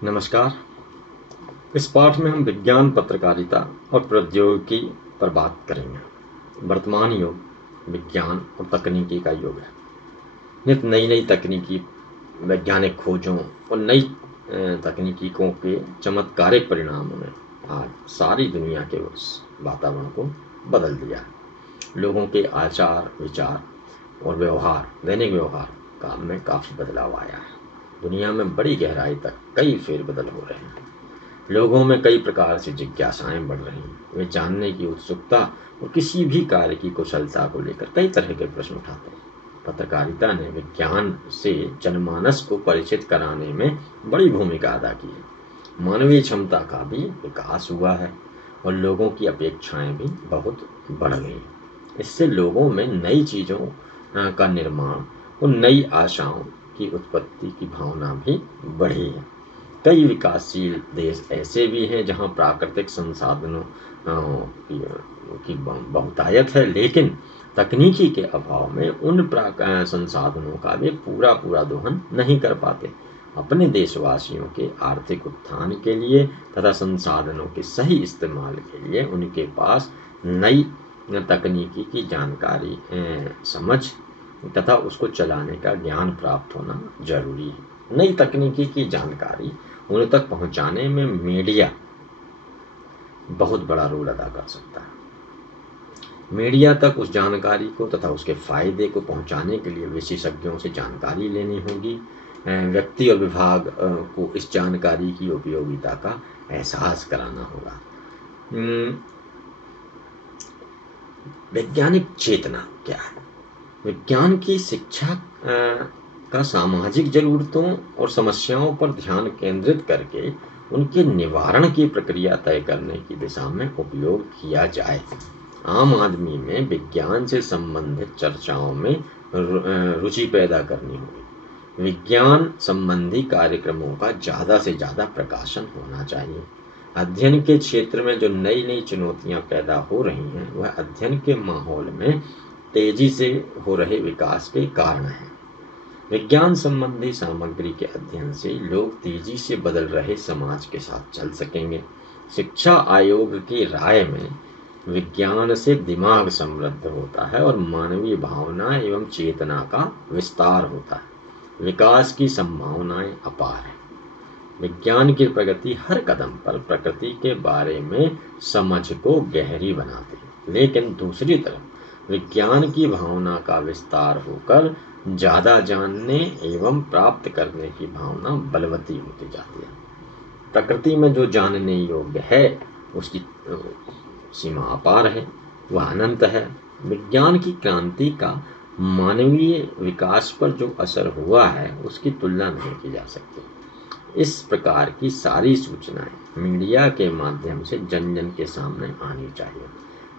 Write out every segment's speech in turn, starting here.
नमस्कार। इस पाठ में हम विज्ञान, पत्रकारिता और प्रौद्योगिकी पर बात करेंगे। वर्तमान युग विज्ञान और तकनीकी का युग है। नित नई नई तकनीकी, वैज्ञानिक खोजों और नई तकनीकों के चमत्कारिक परिणामों ने आज सारी दुनिया के उस वातावरण को बदल दिया है। लोगों के आचार, विचार और व्यवहार, दैनिक व्यवहार का में काफ़ी बदलाव आया है। दुनिया में बड़ी गहराई तक कई फेरबदल हो रहे हैं। लोगों में कई प्रकार से जिज्ञासाएं बढ़ रही हैं। वे जानने की उत्सुकता और किसी भी कार्य की कुशलता को लेकर कई तरह के प्रश्न उठाते हैं। पत्रकारिता ने विज्ञान से जनमानस को परिचित कराने में बड़ी भूमिका अदा की है। मानवीय क्षमता का भी विकास हुआ है और लोगों की अपेक्षाएं भी बहुत बढ़ गई हैं। इससे लोगों में नई चीज़ों का निर्माण और नई आशाओं की उत्पत्ति की भावना भी बढ़ी है। कई विकासशील देश ऐसे भी हैं जहां प्राकृतिक संसाधनों की बहुतायत है, लेकिन तकनीकी के अभाव में उन संसाधनों का वे पूरा दोहन नहीं कर पाते। अपने देशवासियों के आर्थिक उत्थान के लिए तथा संसाधनों के सही इस्तेमाल के लिए उनके पास नई तकनीकी की जानकारी, समझ तथा उसको चलाने का ज्ञान प्राप्त होना जरूरी है। नई तकनीकी की जानकारी उन तक पहुंचाने में मीडिया बहुत बड़ा रोल अदा कर सकता है। मीडिया तक उस जानकारी को तथा उसके फायदे को पहुंचाने के लिए विशेषज्ञों से जानकारी लेनी होगी। व्यक्ति और विभाग को इस जानकारी की उपयोगिता का एहसास कराना होगा। वैज्ञानिक चेतना क्या है? विज्ञान की शिक्षा का सामाजिक जरूरतों और समस्याओं पर ध्यान केंद्रित करके उनके निवारण की प्रक्रिया तय करने की दिशा में उपयोग किया जाए। आम आदमी में विज्ञान से संबंधित चर्चाओं में रुचि पैदा करनी होगी। विज्ञान संबंधी कार्यक्रमों का ज़्यादा से ज़्यादा प्रकाशन होना चाहिए। अध्ययन के क्षेत्र में जो नई नई चुनौतियां पैदा हो रही हैं, वह अध्ययन के माहौल में तेजी से हो रहे विकास के कारण है। विज्ञान संबंधी सामग्री के अध्ययन से लोग तेजी से बदल रहे समाज के साथ चल सकेंगे। शिक्षा आयोग की राय में विज्ञान से दिमाग समृद्ध होता है और मानवीय भावना एवं चेतना का विस्तार होता है। विकास की संभावनाएं अपार है। विज्ञान की प्रगति हर कदम पर प्रकृति के बारे में समझ को गहरी बनाती है, लेकिन दूसरी तरफ विज्ञान की भावना का विस्तार होकर ज़्यादा जानने एवं प्राप्त करने की भावना बलवती होती जाती है। प्रकृति में जो जानने योग्य है उसकी सीमा अपार है, वह अनंत है। विज्ञान की क्रांति का मानवीय विकास पर जो असर हुआ है उसकी तुलना नहीं की जा सकती। इस प्रकार की सारी सूचनाएं मीडिया के माध्यम से जन जन के सामने आनी चाहिए।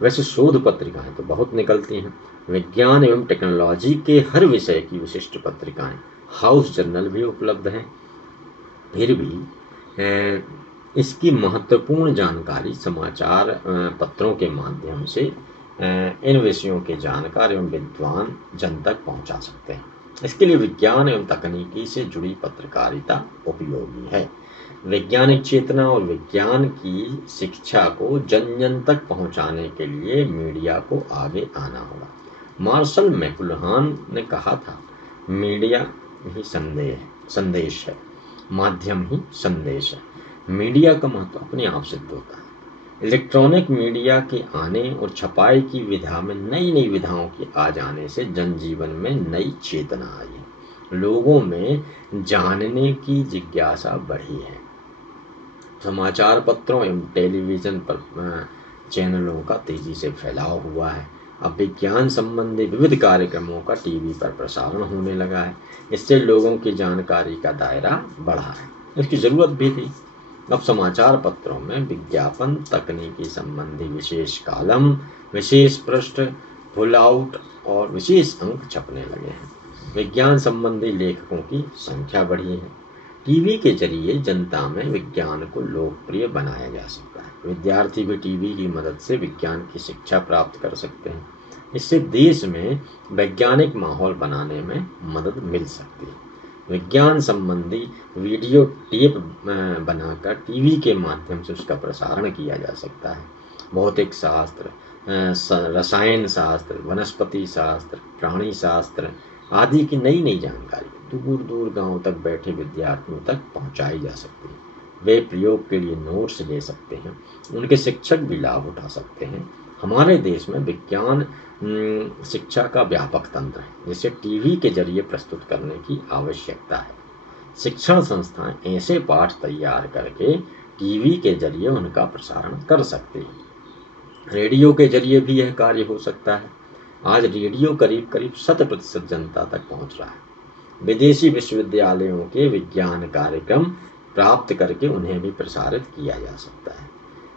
वैसे शोध पत्रिकाएं तो बहुत निकलती हैं। विज्ञान एवं टेक्नोलॉजी के हर विषय की विशिष्ट पत्रिकाएं, हाउस जर्नल भी उपलब्ध हैं। फिर भी इसकी महत्वपूर्ण जानकारी समाचार पत्रों के माध्यम से इन विषयों के जानकार एवं विद्वान जन तक पहुंचा सकते हैं। इसके लिए विज्ञान एवं तकनीकी से जुड़ी पत्रकारिता उपयोगी है। वैज्ञानिक चेतना और विज्ञान की शिक्षा को जन जन तक पहुंचाने के लिए मीडिया को आगे आना होगा। मार्शल मैकलुहान ने कहा था, मीडिया ही संदेश है, माध्यम ही संदेश है। मीडिया का महत्व अपने आप सिद्ध होता है। इलेक्ट्रॉनिक मीडिया के आने और छपाई की विधा में नई नई विधाओं के आ जाने से जनजीवन में नई चेतना आई है। लोगों में जानने की जिज्ञासा बढ़ी है। समाचार पत्रों एवं टेलीविज़न पर चैनलों का तेजी से फैलाव हुआ है। अब विज्ञान संबंधी विविध कार्यक्रमों का टीवी पर प्रसारण होने लगा है। इससे लोगों की जानकारी का दायरा बढ़ा है। इसकी ज़रूरत भी थी। अब समाचार पत्रों में विज्ञापन, तकनीकी संबंधी विशेष कॉलम, विशेष पृष्ठ, पुल आउट और विशेष अंक छपने लगे हैं। विज्ञान संबंधी लेखकों की संख्या बढ़ी है। टीवी के जरिए जनता में विज्ञान को लोकप्रिय बनाया जा सकता है। विद्यार्थी भी टीवी की मदद से विज्ञान की शिक्षा प्राप्त कर सकते हैं। इससे देश में वैज्ञानिक माहौल बनाने में मदद मिल सकती है। विज्ञान संबंधी वीडियो टेप बनाकर टीवी के माध्यम से उसका प्रसारण किया जा सकता है। भौतिक शास्त्र, रसायन शास्त्र, वनस्पति शास्त्र, प्राणी शास्त्र आदि की नई नई जानकारी दूर दूर गांव तक बैठे विद्यार्थियों तक पहुंचाई जा सकती है। वे प्रयोग के लिए नोट्स ले सकते हैं, उनके शिक्षक भी लाभ उठा सकते हैं। हमारे देश में विज्ञान शिक्षा का व्यापक तंत्र है, जिसे टीवी के जरिए प्रस्तुत करने की आवश्यकता है। शिक्षण संस्थाएं ऐसे पाठ तैयार करके टीवी के जरिए उनका प्रसारण कर सकती हैं। रेडियो के जरिए भी यह कार्य हो सकता है। आज रेडियो करीब करीब 100% जनता तक पहुंच रहा है। विदेशी विश्वविद्यालयों के विज्ञान कार्यक्रम प्राप्त करके उन्हें भी प्रसारित किया जा सकता है।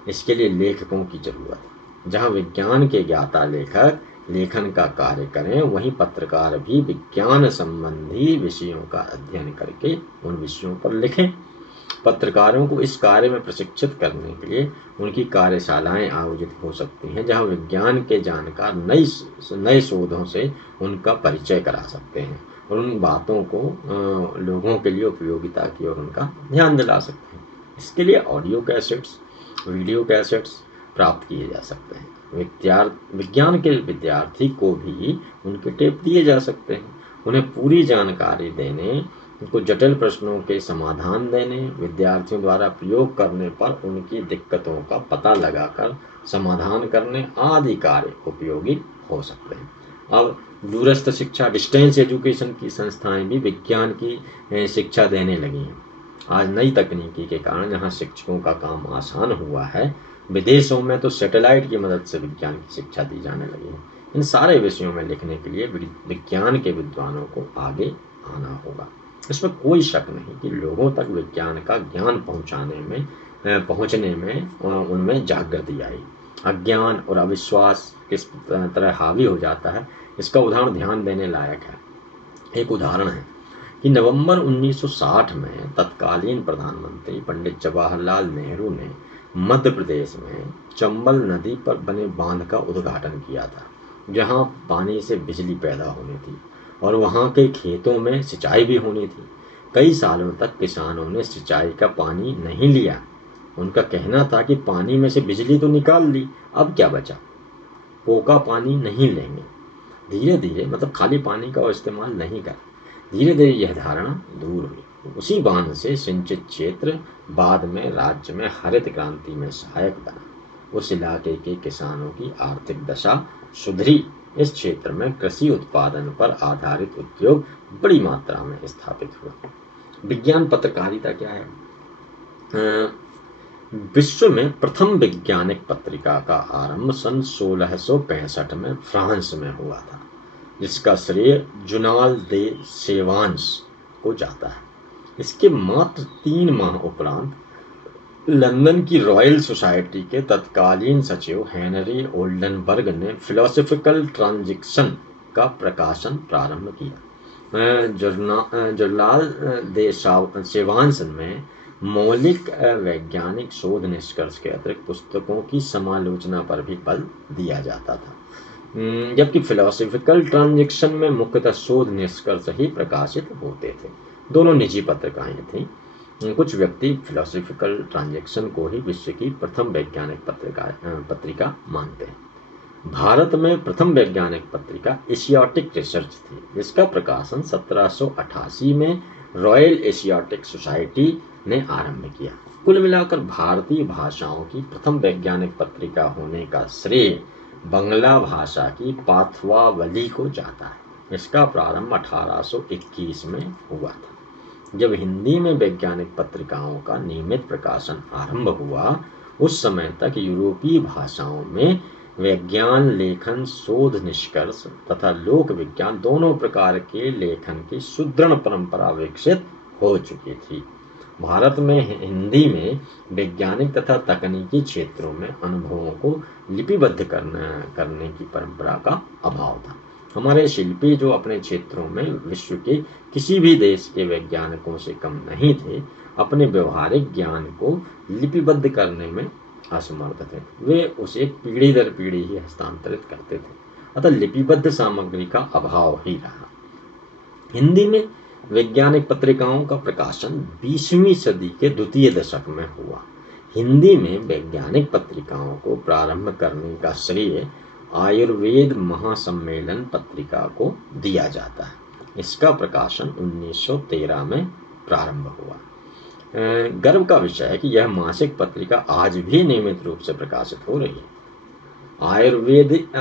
इसके लिए लेखकों की जरूरत है। जहां विज्ञान के ज्ञाता लेखक लेखन का कार्य करें, वहीं पत्रकार भी विज्ञान संबंधी विषयों का अध्ययन करके उन विषयों पर लिखें। पत्रकारों को इस कार्य में प्रशिक्षित करने के लिए उनकी कार्यशालाएं आयोजित हो सकती हैं, जहां विज्ञान के जानकार नए शोधों से उनका परिचय करा सकते हैं और उन बातों को लोगों के लिए उपयोगिता की ओर उनका ध्यान दिला सकते हैं। इसके लिए ऑडियो कैसेट्स, वीडियो कैसेट्स प्राप्त किए जा सकते हैं। विज्ञान के विद्यार्थी को भी उनके टेप दिए जा सकते हैं। उन्हें पूरी जानकारी देने, उनको जटिल प्रश्नों के समाधान देने, विद्यार्थियों द्वारा प्रयोग करने पर उनकी दिक्कतों का पता लगाकर समाधान करने आदि कार्य उपयोगी हो सकते हैं। अब दूरस्थ शिक्षा, डिस्टेंस एजुकेशन की संस्थाएं भी विज्ञान की शिक्षा देने लगी हैं। आज नई तकनीकी के कारण जहाँ शिक्षकों का काम आसान हुआ है, विदेशों में तो सैटेलाइट की मदद से विज्ञान की शिक्षा दी जाने लगी है। इन सारे विषयों में लिखने के लिए विज्ञान के विद्वानों को आगे आना होगा। इसमें कोई शक नहीं कि लोगों तक विज्ञान का ज्ञान पहुंचने में उनमें जागृति आई। अज्ञान और अविश्वास किस तरह हावी हो जाता है, इसका उदाहरण ध्यान देने लायक है। एक उदाहरण है कि नवंबर 1960 में तत्कालीन प्रधानमंत्री पंडित जवाहरलाल नेहरू ने मध्य प्रदेश में चंबल नदी पर बने बांध का उद्घाटन किया था, जहां पानी से बिजली पैदा होनी थी और वहां के खेतों में सिंचाई भी होनी थी। कई सालों तक किसानों ने सिंचाई का पानी नहीं लिया। उनका कहना था कि पानी में से बिजली तो निकाल ली, अब क्या बचा, पोका पानी नहीं लेंगे। धीरे धीरे, मतलब खाली पानी का इस्तेमाल नहीं कर, धीरे धीरे यह धारणा दूर हुई। उसी बांध से सिंचित क्षेत्र बाद में राज्य में हरित क्रांति में सहायक बना। उस इलाके के किसानों की आर्थिक दशा सुधरी। इस क्षेत्र में कृषि उत्पादन पर आधारित उद्योग बड़ी मात्रा में स्थापित हुआ। विज्ञान पत्रकारिता क्या है? विश्व में प्रथम वैज्ञानिक पत्रिका का आरंभ सन 1665 में फ्रांस में हुआ था, जिसका श्रेय जुनाल दे सेवांस को जाता है। इसके मात्र 3 माह उपरांत लंदन की रॉयल सोसाइटी के तत्कालीन सचिव हेनरी ओल्डनबर्ग ने फिलोसॉफिकल ट्रांजैक्शन का प्रकाशन प्रारंभ किया। जुनाल दे सेवांस में मौलिक वैज्ञानिक शोध निष्कर्ष के अतिरिक्त पुस्तकों की समालोचना पर भी बल दिया जाता था, जबकि फिलोसॉफिकल ट्रांजैक्शन में मुख्यतः शोध निष्कर्ष ही प्रकाशित होते थे। दोनों निजी पत्रिकाएं थीं। कुछ व्यक्ति फिलोसॉफिकल ट्रांजैक्शन को ही विश्व की प्रथम वैज्ञानिक पत्रिका मानते हैं। भारत में प्रथम वैज्ञानिक पत्रिका एशियाटिक रिसर्च थी, जिसका प्रकाशन 1788 में रॉयल एशियाटिक सोसाइटी ने आरंभ किया। कुल मिलाकर भारतीय भाषाओं की प्रथम वैज्ञानिक पत्रिका होने का श्रेय बंगला भाषा की पाथवावली को जाता है। इसका प्रारंभ 1821 में हुआ था। जब हिंदी में वैज्ञानिक पत्रिकाओं का नियमित प्रकाशन आरंभ हुआ, उस समय तक यूरोपीय भाषाओं में विज्ञान लेखन, शोध निष्कर्ष तथा लोक विज्ञान दोनों प्रकार के लेखन की सुदृढ़ परंपरा विकसित हो चुकी थी। भारत में हिंदी में वैज्ञानिक तथा तकनीकी क्षेत्रों में अनुभवों को लिपिबद्ध करने की परंपरा का अभाव था। हमारे शिल्पी जो अपने क्षेत्रों में विश्व के किसी भी देश के वैज्ञानिकों से कम नहीं थे, अपने व्यवहारिक ज्ञान को लिपिबद्ध करने में असमर्थ थे। वे उसे पीढ़ी दर पीढ़ी ही हस्तांतरित करते थे, अतः लिपिबद्ध सामग्री का अभाव ही रहा। हिंदी में वैज्ञानिक पत्रिकाओं का प्रकाशन 20वीं सदी के द्वितीय दशक में हुआ। हिंदी में वैज्ञानिक पत्रिकाओं को प्रारंभ करने का श्रेय आयुर्वेद महासम्मेलन पत्रिका को दिया जाता है। इसका प्रकाशन 1913 में प्रारंभ हुआ। गर्व का विषय है कि यह मासिक पत्रिका आज भी नियमित रूप से प्रकाशित हो रही है।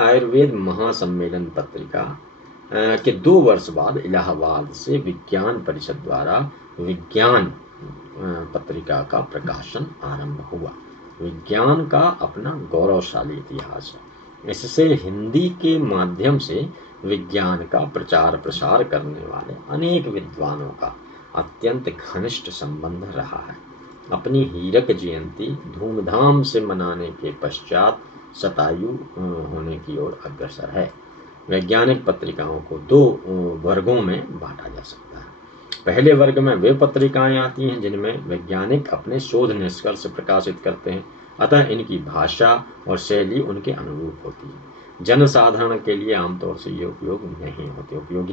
आयुर्वेद महासम्मेलन पत्रिका के 2 वर्ष बाद इलाहाबाद से विज्ञान परिषद द्वारा विज्ञान पत्रिका का प्रकाशन आरंभ हुआ। विज्ञान का अपना गौरवशाली इतिहास है। इससे हिंदी के माध्यम से विज्ञान का प्रचार प्रसार करने वाले अनेक विद्वानों का अत्यंत घनिष्ठ संबंध रहा है। अपनी हीरक जयंती धूमधाम से मनाने के पश्चात शतायु होने की ओर अग्रसर है। वैज्ञानिक पत्रिकाओं को 2 वर्गों में बांटा जा सकता है। पहले वर्ग में वे पत्रिकाएं आती हैं जिनमें वैज्ञानिक अपने शोध निष्कर्ष प्रकाशित करते हैं, अतः इनकी भाषा और शैली उनके अनुरूप होती है। जनसाधारण के लिए आमतौर से ये उपयोगी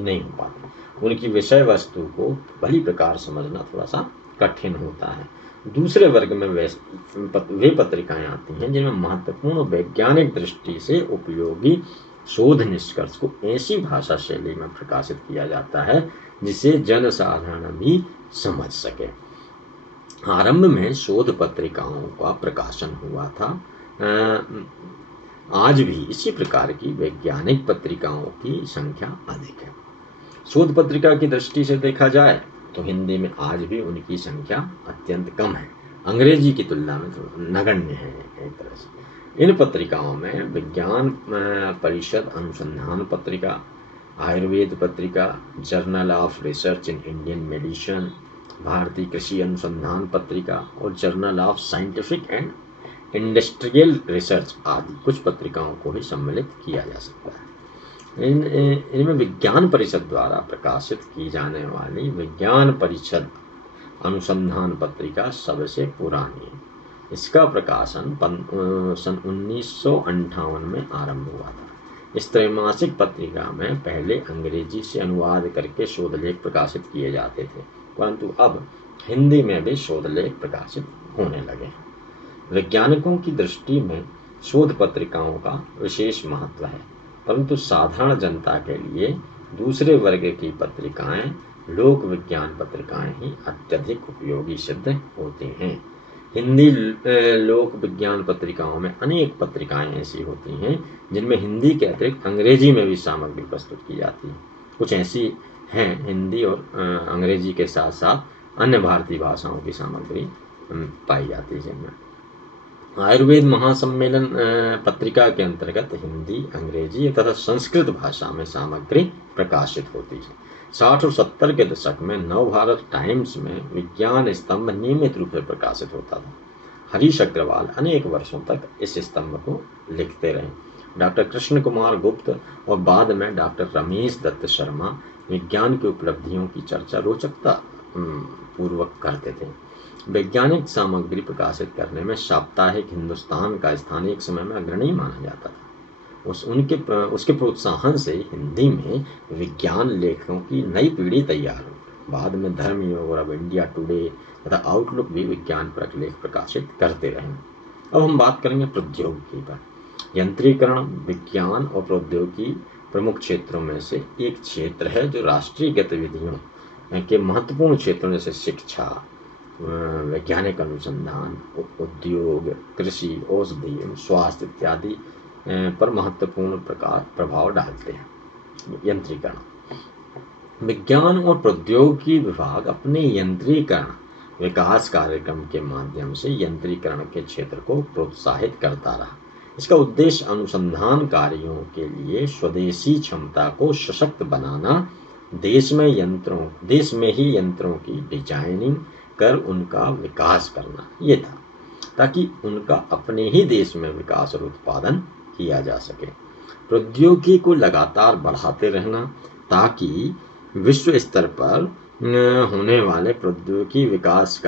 नहीं हो पाते। उनकी विषय वस्तु को भली प्रकार समझना थोड़ा सा कठिन होता है। दूसरे वर्ग में वे पत्रिकाएं आती हैं जिनमें महत्वपूर्ण वैज्ञानिक दृष्टि से उपयोगी शोध निष्कर्ष को ऐसी भाषा शैली में प्रकाशित किया जाता है जिसे जनसाधारण भी समझ सके। आरंभ में शोध पत्रिकाओं का प्रकाशन हुआ था। आज भी इसी प्रकार की वैज्ञानिक पत्रिकाओं की संख्या अधिक है। शोध पत्रिका की दृष्टि से देखा जाए तो हिंदी में आज भी उनकी संख्या अत्यंत कम है, अंग्रेजी की तुलना में नगण्य है एक तरह से। इन पत्रिकाओं में विज्ञान परिषद अनुसंधान पत्रिका, आयुर्वेद पत्रिका, journal of research in Indian medicine, भारतीय कृषि अनुसंधान पत्रिका और journal of scientific and industrial research आदि कुछ पत्रिकाओं को ही सम्मिलित किया जा सकता है। इनमें विज्ञान परिषद द्वारा प्रकाशित की जाने वाली विज्ञान परिषद अनुसंधान पत्रिका सबसे पुरानी है। इसका प्रकाशन सन 1958 में आरंभ हुआ था। इस त्रैमासिक पत्रिका में पहले अंग्रेजी से अनुवाद करके शोध लेख प्रकाशित किए जाते थे, परंतु अब हिंदी में भी शोध लेख प्रकाशित होने लगे हैं। वैज्ञानिकों की दृष्टि में शोध पत्रिकाओं का विशेष महत्व है, परंतु साधारण जनता के लिए दूसरे वर्ग की पत्रिकाएं लोक विज्ञान पत्रिकाएं ही अत्यधिक उपयोगी सिद्ध होती हैं। हिंदी लोक विज्ञान पत्रिकाओं में अनेक पत्रिकाएं ऐसी होती हैं जिनमें हिंदी के अतिरिक्त अंग्रेजी में भी सामग्री प्रस्तुत की जाती है। कुछ ऐसी हैं हिंदी और अंग्रेजी के साथ साथ अन्य भारतीय भाषाओं की सामग्री पाई जाती है, जिनमें आयुर्वेद महासम्मेलन पत्रिका के अंतर्गत हिंदी, अंग्रेजी तथा संस्कृत भाषा में सामग्री प्रकाशित होती है। 60 और 70 के दशक में नवभारत टाइम्स में विज्ञान स्तंभ नियमित रूप से प्रकाशित होता था। हरीश अग्रवाल अनेक वर्षों तक इस स्तंभ को लिखते रहे। डॉक्टर कृष्ण कुमार गुप्त और बाद में डॉक्टर रमेश दत्त शर्मा विज्ञान की उपलब्धियों की चर्चा रोचकता पूर्वक करते थे। वैज्ञानिक सामग्री प्रकाशित करने में साप्ताहिक हिंदुस्तान का स्थान एक समय में अग्रणी माना जाता था। उसके प्रोत्साहन से हिंदी में विज्ञान लेखों की नई पीढ़ी तैयार हुई। बाद में धर्मयोग और अब इंडिया टुडे तथा आउटलुक भी विज्ञान पर लेख प्रकाशित करते रहे। अब हम बात करेंगे प्रौद्योगिकी पर। यंत्रीकरण विज्ञान और प्रौद्योगिकी प्रमुख क्षेत्रों में से एक क्षेत्र है जो राष्ट्रीय गतिविधियों के महत्वपूर्ण क्षेत्रों जैसे शिक्षा, वैज्ञानिक अनुसंधान, उद्योग, कृषि, औषधि, स्वास्थ्य इत्यादि पर महत्वपूर्ण प्रभाव डालते हैं। यंत्रीकरण विज्ञान और प्रौद्योगिकी विभाग अपने यंत्रीकरण विकास कार्यक्रम के माध्यम से यंत्रीकरण के क्षेत्र को प्रोत्साहित करता रहा। इसका उद्देश्य अनुसंधान कार्यों के लिए स्वदेशी क्षमता को सशक्त बनाना, देश में ही यंत्रों की डिजाइनिंग कर उनका विकास करना ये था, ताकि उनका अपने ही देश में विकास और उत्पादन किया जा सके। प्रौद्योगिकी को लगातार बढ़ाते रहना ताकि विश्व स्तर पर होने वाले प्रौद्योगिकी विकास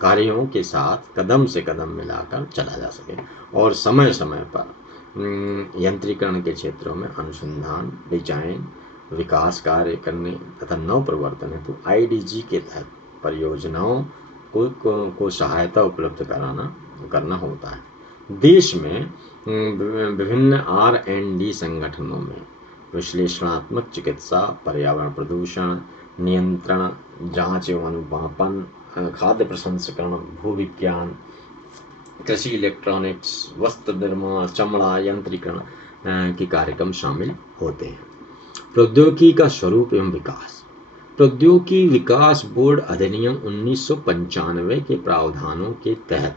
कार्यों के साथ कदम से कदम मिलाकर चला जा सके और समय समय पर यंत्रीकरण के क्षेत्रों में अनुसंधान, डिजाइन विकास कार्य करने तथा नव प्रवर्तन हेतु आईडीजी के तहत परियोजनाओं को सहायता उपलब्ध करना होता है। देश में विभिन्न R&D संगठनों में विश्लेषणात्मक चिकित्सा, पर्यावरण प्रदूषण नियंत्रण, जांच एवं अनुमापन, खाद्य प्रसंस्करण, भूविज्ञान, कृषि, इलेक्ट्रॉनिक्स, वस्त्र निर्माण, चमड़ा, यंत्रीकरण के कार्यक्रम शामिल होते हैं। प्रौद्योगिकी का स्वरूप एवं विकास। प्रौद्योगिकी विकास बोर्ड अधिनियम 1995 के प्रावधानों के तहत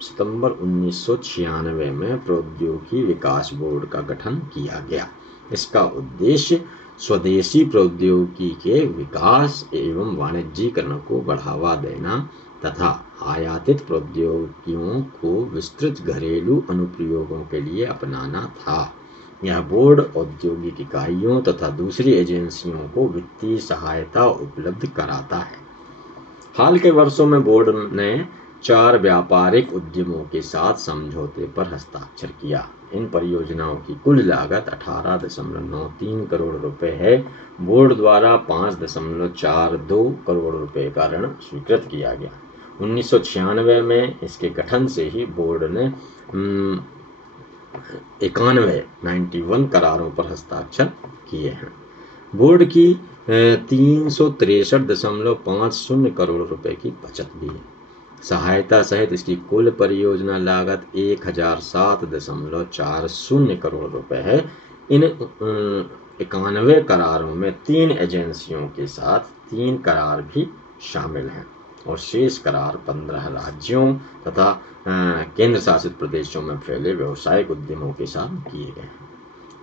सितंबर 1996 में प्रौद्योगिकी विकास बोर्ड का गठन किया गया। इसका उद्देश्य स्वदेशी प्रौद्योगिकी के विकास एवं वाणिज्यीकरण को बढ़ावा देना तथा आयातित प्रौद्योगिकियों को विस्तृत घरेलू अनुप्रयोगों के लिए अपनाना था। यह बोर्ड औद्योगिक इकाइयों तथा दूसरी एजेंसियों को वित्तीय सहायता उपलब्ध कराता है। हाल के वर्षों में बोर्ड ने 4 व्यापारिक उद्यमों के साथ समझौते पर हस्ताक्षर किया। इन परियोजनाओं की कुल लागत 18.93 करोड़ रुपए है। बोर्ड द्वारा 5.42 करोड़ रुपए का ऋण स्वीकृत किया गया। 1996 में इसके गठन से ही बोर्ड ने 91 करारों पर हस्ताक्षर किए हैं। बोर्ड की 363.50 करोड़ रुपए की बचत भी है। सहायता सहित इसकी कुल परियोजना लागत 1007.40 करोड़ रुपए है। इन 91 करारों में 3 एजेंसियों के साथ 3 करार भी शामिल हैं और शेष करार 15 राज्यों तथा केंद्र शासित प्रदेशों में फैले व्यावसायिक उद्यमों के साथ किए गए हैं।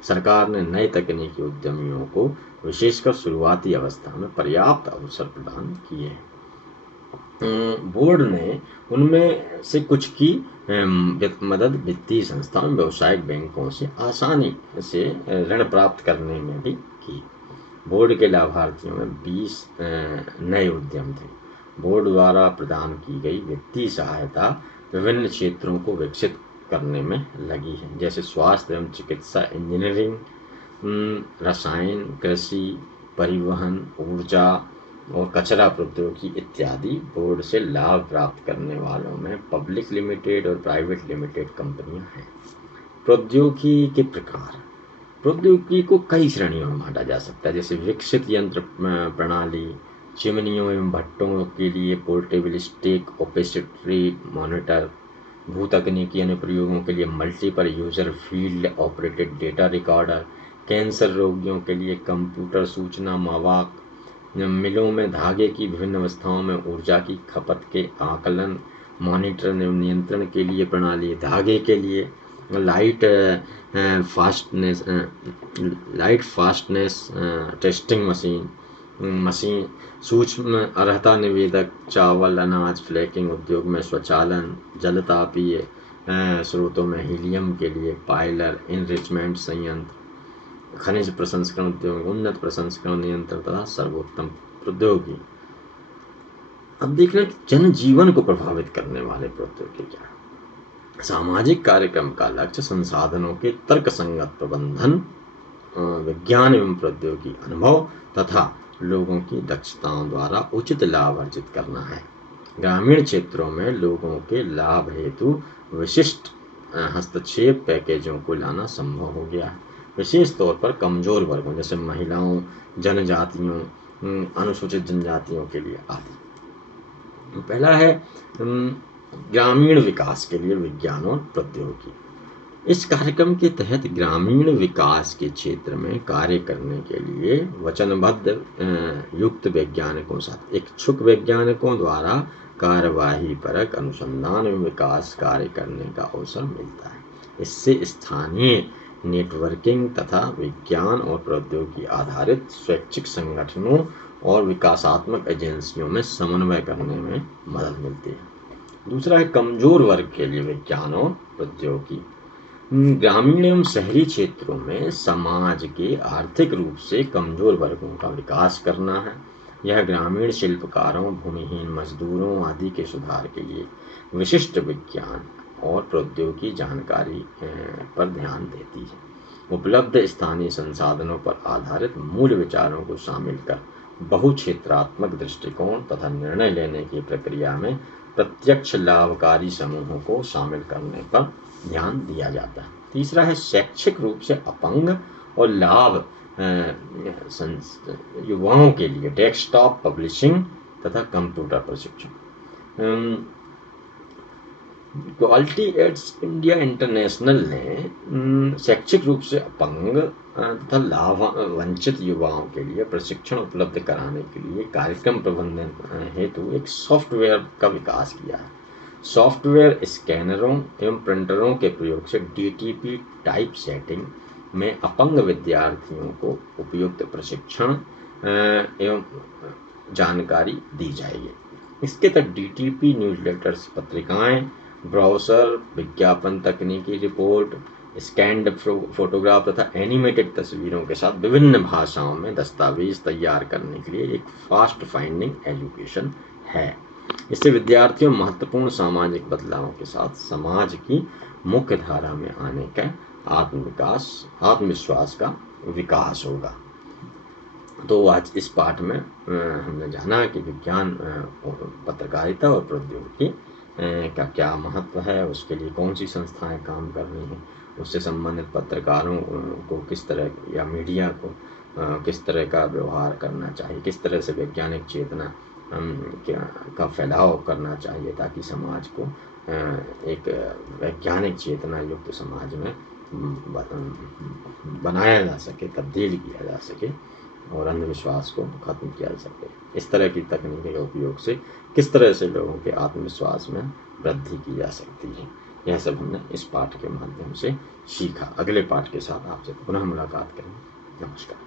सरकार ने नए तकनीकी उद्यमियों को विशेषकर शुरुआती अवस्था में पर्याप्त अवसर प्रदान किए हैं। बोर्ड ने उनमें से कुछ की मदद वित्तीय संस्थाओं, व्यावसायिक बैंकों से आसानी से ऋण प्राप्त करने में भी की। बोर्ड के लाभार्थियों में 20 नए उद्यम थे। बोर्ड द्वारा प्रदान की गई वित्तीय सहायता विभिन्न क्षेत्रों को विकसित करने में लगी है, जैसे स्वास्थ्य एवं चिकित्सा, इंजीनियरिंग, रसायन, कृषि, परिवहन, ऊर्जा और कचरा प्रौद्योगिकी इत्यादि। बोर्ड से लाभ प्राप्त करने वालों में पब्लिक लिमिटेड और प्राइवेट लिमिटेड कंपनियां हैं। प्रौद्योगिकी के प्रकार। प्रौद्योगिकी को कई श्रेणियों में बांटा जा सकता है, जैसे विकसित यंत्र प्रणाली, चिमनियों एवं भट्टों के लिए पोर्टेबल स्टेक ओपेसिटी मॉनिटर, भूतकनीकी अनुप्रयोगों के लिए multiple user field operated data recorder, cancer रोगियों के लिए कंप्यूटर सूचना मावाक, मिलों में धागे की विभिन्न अवस्थाओं में ऊर्जा की खपत के आकलन, मॉनिटर एवं नियंत्रण के लिए प्रणाली, धागे के लिए लाइट फास्टनेस टेस्टिंग मशीन, सूक्ष्म अर्हता निवेदक, चावल अनाज फ्लैकिंग उद्योग में स्वचालन, जलतापीय स्रोतों में हीलियम के लिए पायलर इनरिचमेंट संयंत्र, खनिज प्रसंस्करण उद्योग, उन्नत प्रसंस्करण नियंत्रण तथा सर्वोत्तम प्रौद्योगिकी। अब देखना कि जनजीवन को प्रभावित करने वाले प्रौद्योगिकी क्या है। सामाजिक कार्यक्रम का लक्ष्य संसाधनों के तर्कसंगत प्रबंधन, विज्ञान एवं प्रौद्योगिकी अनुभव तथा लोगों की दक्षताओं द्वारा उचित लाभ अर्जित करना है। ग्रामीण क्षेत्रों में लोगों के लाभ हेतु विशिष्ट हस्तक्षेप पैकेजों को लाना संभव हो गया है, विशेष तौर पर कमजोर वर्गों जैसे महिलाओं, जनजातियों, अनुसूचित जनजातियों के लिए आदि। पहला है ग्रामीण विकास के लिए विज्ञान और प्रौद्योगिकी। इस कार्यक्रम के तहत ग्रामीण विकास के क्षेत्र में कार्य करने के लिए वचनबद्ध युक्त वैज्ञानिकों साथ इच्छुक वैज्ञानिकों द्वारा कार्यवाही परक अनुसंधान एवं विकास कार्य करने का अवसर मिलता है। इससे स्थानीय नेटवर्किंग तथा विज्ञान और प्रौद्योगिकी आधारित स्वैच्छिक संगठनों और विकासात्मक एजेंसियों में समन्वय करने में मदद मिलती है। दूसरा है कमजोर वर्ग के लिए विज्ञान और प्रौद्योगिकी। ग्रामीण एवं शहरी क्षेत्रों में समाज के आर्थिक रूप से कमजोर वर्गों का विकास करना है। यह ग्रामीण शिल्पकारों, भूमिहीन मजदूरों आदि के सुधार के लिए विशिष्ट विज्ञान और प्रौद्योगिकी जानकारी पर ध्यान देती है। उपलब्ध स्थानीय संसाधनों पर आधारित मूल विचारों को शामिल कर बहुक्षेत्रात्मक दृष्टिकोण तथा निर्णय लेने की प्रक्रिया में प्रत्यक्ष लाभकारी समूहों को शामिल करने पर ध्यान दिया जाता है। तीसरा है शैक्षिक रूप से अपंग और लाभ युवाओं के लिए डेस्कटॉप पब्लिशिंग तथा कंप्यूटर प्रशिक्षण। क्वालिटी एड्स इंडिया इंटरनेशनल ने शैक्षिक रूप से अपंग तथा लाभ वंचित युवाओं के लिए प्रशिक्षण उपलब्ध कराने के लिए कार्यक्रम प्रबंधन हेतु एक सॉफ्टवेयर का विकास किया है। सॉफ्टवेयर स्कैनरों एवं प्रिंटरों के प्रयोग से DTP टाइप सेटिंग में अपंग विद्यार्थियों को उपयुक्त प्रशिक्षण एवं जानकारी दी जाएगी। इसके तहत DTP न्यूज़लेटर्स, पत्रिकाएं, ब्राउज़र, विज्ञापन, तकनीकी रिपोर्ट, स्कैन्ड फोटोग्राफ तथा एनिमेटेड तस्वीरों के साथ विभिन्न भाषाओं में दस्तावेज तैयार करने के लिए एक फास्ट फाइंडिंग एजुकेशन है। इससे विद्यार्थियों महत्वपूर्ण सामाजिक बदलावों के साथ समाज की मुख्य धारा में आने का आत्मविश्वास का विकास होगा। तो आज इस पाठ में हमने जाना कि विज्ञान, पत्रकारिता और प्रौद्योगिकी का क्या महत्व है, उसके लिए कौन सी संस्थाएं काम कर रही हैं, उससे संबंधित पत्रकारों को किस तरह या मीडिया को किस तरह का व्यवहार करना चाहिए, किस तरह से वैज्ञानिक चेतना का फैलाव करना चाहिए ताकि समाज को एक वैज्ञानिक चेतना युक्त समाज में बनाया जा सके, तब्दील किया जा सके और अंधविश्वास को खत्म किया जा सके। इस तरह की तकनीक के उपयोग से किस तरह से लोगों के आत्मविश्वास में वृद्धि की जा सकती है, यह सब हमने इस पाठ के माध्यम से सीखा। अगले पाठ के साथ आपसे पुनः मुलाकात करेंगे। नमस्कार।